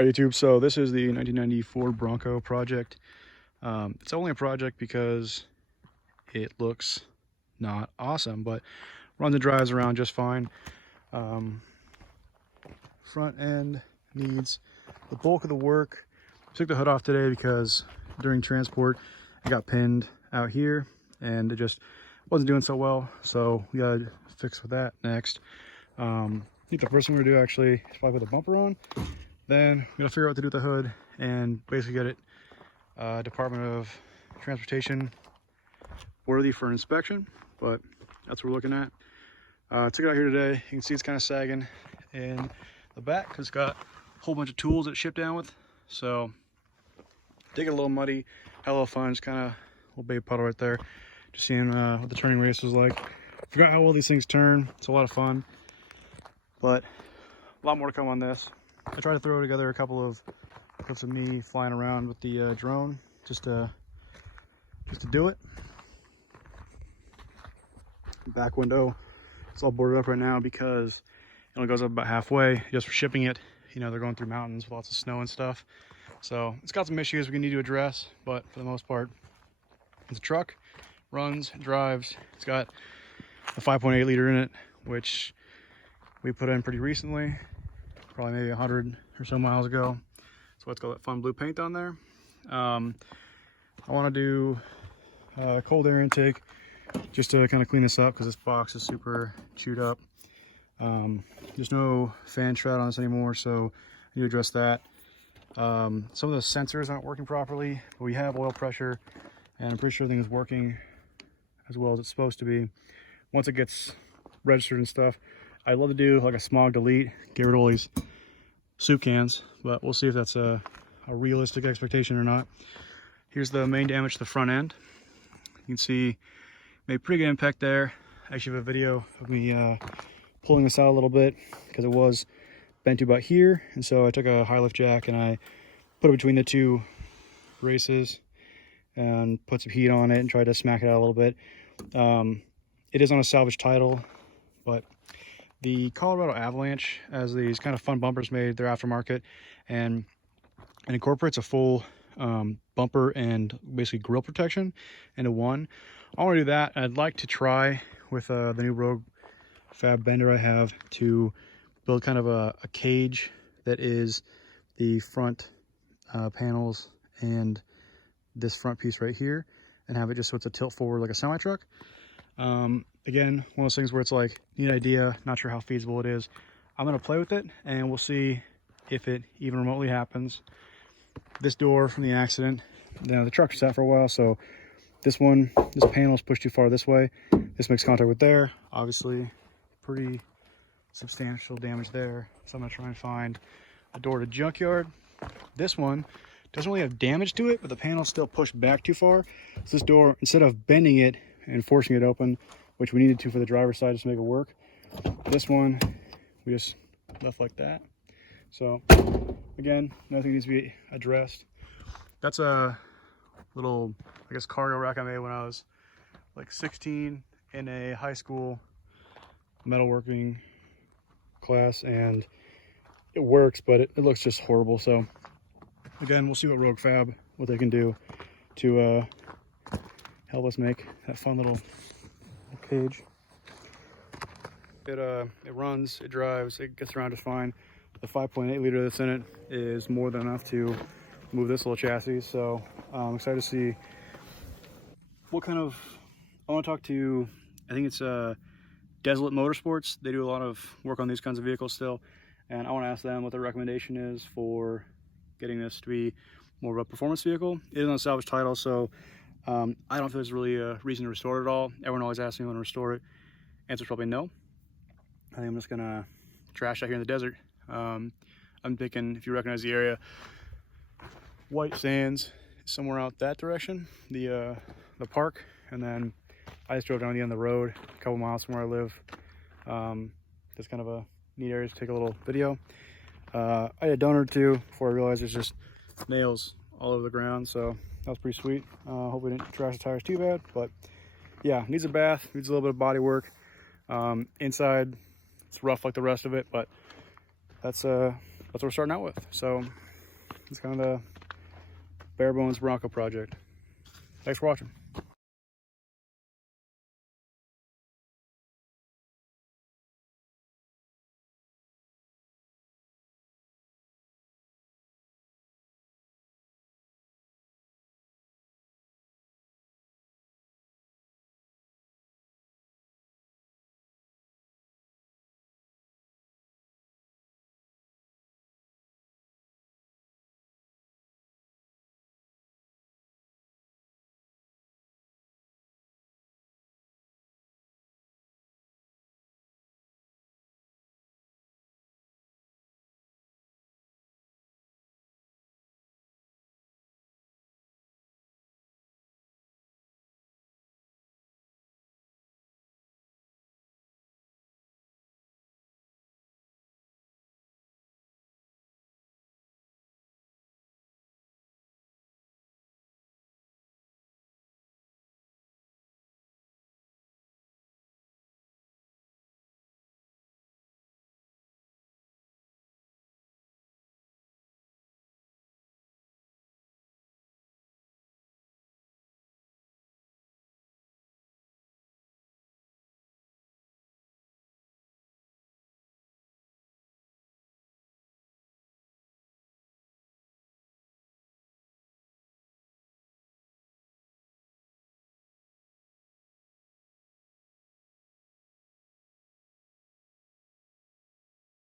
All right, YouTube, so this is the 1990 Ford Bronco Project. It's only a project because it looks not awesome, but runs and drives around just fine. Front end needs the bulk of the work. Took the hood off today because during transport it got pinned out here and it just wasn't doing so well, so we gotta fix with that next. I think the first thing we're gonna do actually is probably put the bumper on. Then we're gonna figure out what to do with the hood and basically get it Department of Transportation worthy for an inspection, but that's what we're looking at. Took it out here today. You can see it's kind of sagging in the back because it's got a whole bunch of tools that it shipped down with. So did get a little muddy, had a little fun, just kind of a little baby puddle right there. Just seeing what the turning radius was like. Forgot how well these things turn. It's a lot of fun, but a lot more to come on this. I tried to throw together a couple of clips of me flying around with the drone just to do it. Back window, it's all boarded up right now because it only goes up about halfway just for shipping it. You know, they're going through mountains with lots of snow and stuff. So it's got some issues we need to address, but for the most part, it's a truck, runs, drives. It's got a 5.8 liter in it, which we put in pretty recently, probably maybe 100 or so miles ago. So it's got that fun blue paint on there. I want to do cold air intake just to kind of clean this up because this box is super chewed up. There's no fan shroud on this anymore, so I need to address that. Some of the sensors aren't working properly, but we have oil pressure and I'm pretty sure everything is working as well as it's supposed to be. Once it gets registered and stuff, I'd love to do like a smog delete, get rid of all these soup cans, but we'll see if that's a realistic expectation or not. Here's the main damage to the front end. You can see made pretty good impact there. I actually have a video of me pulling this out a little bit because it was bent to about here, and so I took a high lift jack and I put it between the two braces and put some heat on it and tried to smack it out a little bit. It is on a salvage title, but the Colorado Avalanche has these kind of fun bumpers made. They're aftermarket, and it incorporates a full bumper and basically grill protection into one. I want to do that. I'd like to try with the new Rogue Fab bender I have to build kind of a cage that is the front panels and this front piece right here, and have it just so it's a tilt forward like a semi truck. Again, one of those things where it's like, neat idea, not sure how feasible it is. I'm going to play with it and we'll see if it even remotely happens. This door from the accident, now the truck was out for a while, so this panel is pushed too far this way. This makes contact with there. Obviously, pretty substantial damage there. So I'm going to try and find a door to junkyard. This one doesn't really have damage to it, but the panel's still pushed back too far. So this door, instead of bending it and forcing it open, which we needed to for the driver's side just to make it work, this one we just left like that. So again, nothing needs to be addressed. That's a little, I guess, cargo rack I made when I was like 16 in a high school metalworking class, and it works, but it looks just horrible. So again, we'll see what Rogue Fab, what they can do to help us make that fun little cage. It runs, it drives, it gets around just fine. The 5.8 liter that's in it is more than enough to move this little chassis. So I'm excited to see what kind of, I want to talk to, I think it's Desolate Motorsports. They do a lot of work on these kinds of vehicles still, and I want to ask them what their recommendation is for getting this to be more of a performance vehicle. It is on a salvage title, so I don't know if there's really a reason to restore it at all. Everyone always asks me when to restore it. Answer's probably no. I think I'm just gonna trash out here in the desert. I'm thinking, if you recognize the area, White Sands, somewhere out that direction, the park, and then I just drove down the end of the road, a couple miles from where I live. That's kind of a neat area to take a little video. I had a donor or two before I realized there's just nails all over the ground, so that was pretty sweet. Hope we didn't trash the tires too bad, but yeah, needs a bath, needs a little bit of body work. Inside, it's rough like the rest of it, but that's what we're starting out with. So It's kind of the bare bones Bronco project. Thanks for watching.